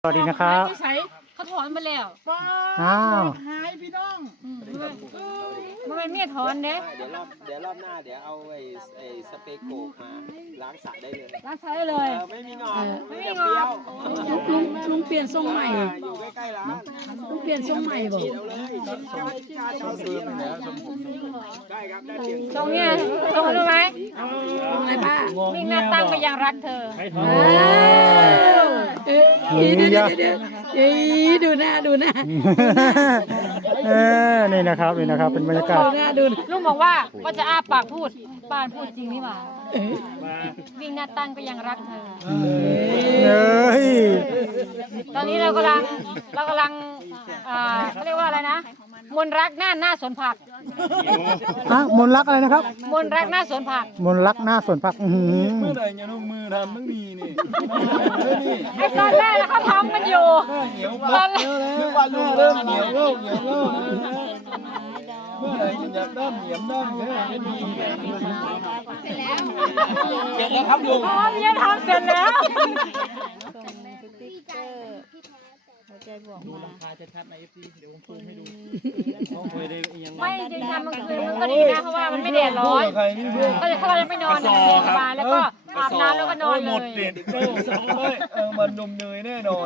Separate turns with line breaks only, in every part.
สวัสดีนะครับ
เขาถอนมาแล้ว
อ้าว
หายพี่น้อง
มันเป็นเมียถอนเด้
เดี๋ยวรอบหน้าเดี๋ยวเอาไอ้สเปรย์โกกมาล้างสระได้เลย
รักษาได้เลย
ไม่มีงอน
ไม่มี
แต่
ง
เปรี้
อ
ยว
ลุงเปลี่ยนทรงใหม่
อยู่ใกล้ๆร้าน
ลุงเปลี่ยนทรงใหม่บอก
เดี๋ยวเลยชาวสีได้ครับได้เปลี่ยน
ตรงเนี้ยตรงรู้ไหม
ทรงอะไรป้า
วิ่งหน้าตั้งไปยังรักเธอ
ดูหน้าดูหน้า
นี่นะครับเป็นบรรยากาศ
ดูหน้าดู
ลุงบอกว่าจะอ้าปากพูดป้านพูดจริงนี่หว่าวิ่งหน้าตั้งไปยังรักเธอ
เฮ้ย
ตอนนี้เรากำลังเขาเรียกว่าอะไรนะมนรักหน้าสวนผัก
ฮะมนรักอะไรนะครับ
มนรักหน้าสวนผัก
มนรักหน้าสวนผักอื้อหือ
เมื่อไหร่จะลงมือทำต้องมีนี่
ไอ้ตอนแรกแล้วเขาทำกันอยู่
เหนียว
ตอนแรก
นึกว่าลูกเริ่มเหนียวเล่าเมื่อไหร่จะอยากด้ามเหนียมด้ามแค่ไม่ดีเสร็จแล้วครับลุง
อ๋อเมียทำเสร็จแล้ว ไม่จริงทำกลางคืนมันก็ดีนะเพราะว่ามันไม่แดดร้อน
ใครนี่เพื่อน
ก็เลยเข้าไปนอนในโรงพยาบาลแล้วก็อาบน้ำแล้วก็นอนเล
หมด
ย
เด็ดมันนมเนยแน่นอน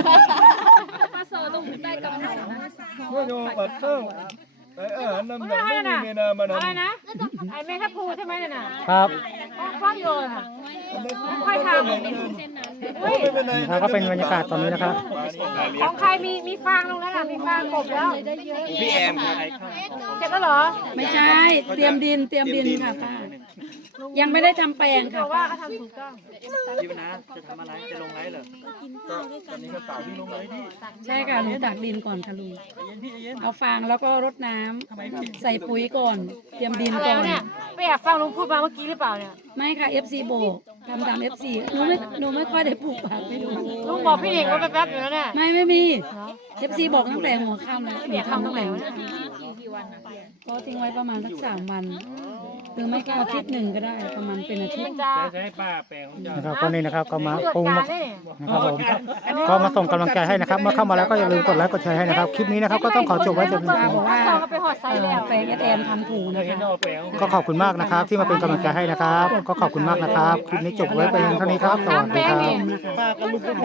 เมื่อโยบัดเต้าไอ้อาหารน้ำหนักไม่มีเมนามา
อะไร
ทำ
นะไอ้แม่ทัพพูใช่ไหมน่ะ
ครับ
ฟ้องโยนค่ะค่อยทำ
ไม่เป็นไร
แล้วก็เป็นบรรยากาศตอนนี้นะครับ
ของใครมีฟางลงแล้วล่ะมีฟางกบแล้ว
พี่แอมครับ
เสร็จแล้วเหรอ
ไม่ใช่เตรียมดินค่ะป้ายังไม่ได้ทำแปลง
บ
ค่ะ
อกว่าเขาทำถูกต้อง
พี่นะจะทำอะไรจะลงไลฟ์เหรอก็ตอนนี้ก็ตากที่ลงไลฟ์พี่
ใช่ค่ะลุงตักดินก่อนค่ะลุงเอาฟางแล้วก็รดน้ำใส่ปุ๋ยก่อนเตรียมดิน
อะไร
ก่อ
วะ
น
เนี่ยไปแอบฟังลุงพูดมาเมื่อกี้หรือเปล่าเนี่ย
ไม่ค่ะ FC โบกทำตาม FC หนูไม่ค่อยได้ปลูกผักไม่รู้
ลุงบอกพี่เอกว่าแป๊บๆอยู่แล้วเนี่ย
ไม่มี FC บอกตั้งแต่หัวค่ำแล้วหนูทำตั้งแต่หัวค่ำก็ทิ้งไว้ประมาณสัก3 วันหรือไม่ก็อาทิตย์หนึ่งก็ได้ประมาณเป็นอาทิต
มัน
ย์
จะ
ใช้ป้าแปลงของเจ้า
นะครับก็นี่นะครับก็มา
เกิด
ปรุง
การ
มา
ได้เนี่ย
นะครับผมก็มาส่งกำลังใจให้นะครับเมื่อเข้ามาแล้วก็อย่าลืมกดไลค์กดแชร์ให้นะครับคลิปนี้นะครับก็ต้องขอจบไว้แต่เพียงเท่านี้
ว่าไปหอดไซแล้ว
แปลงแอนทำถูกนะ
เห็น
คะ
เอาแปลง
ก็ขอบคุณมากนะครับ ที่มาเป็นกำลังใจให้นะครับ ก็ขอบคุณมากนะครับคลิปนี้จบไว้เพียงเท่านี้ครับสวัสดี
แป้
ค
ง
รับ
นี่
นะคะ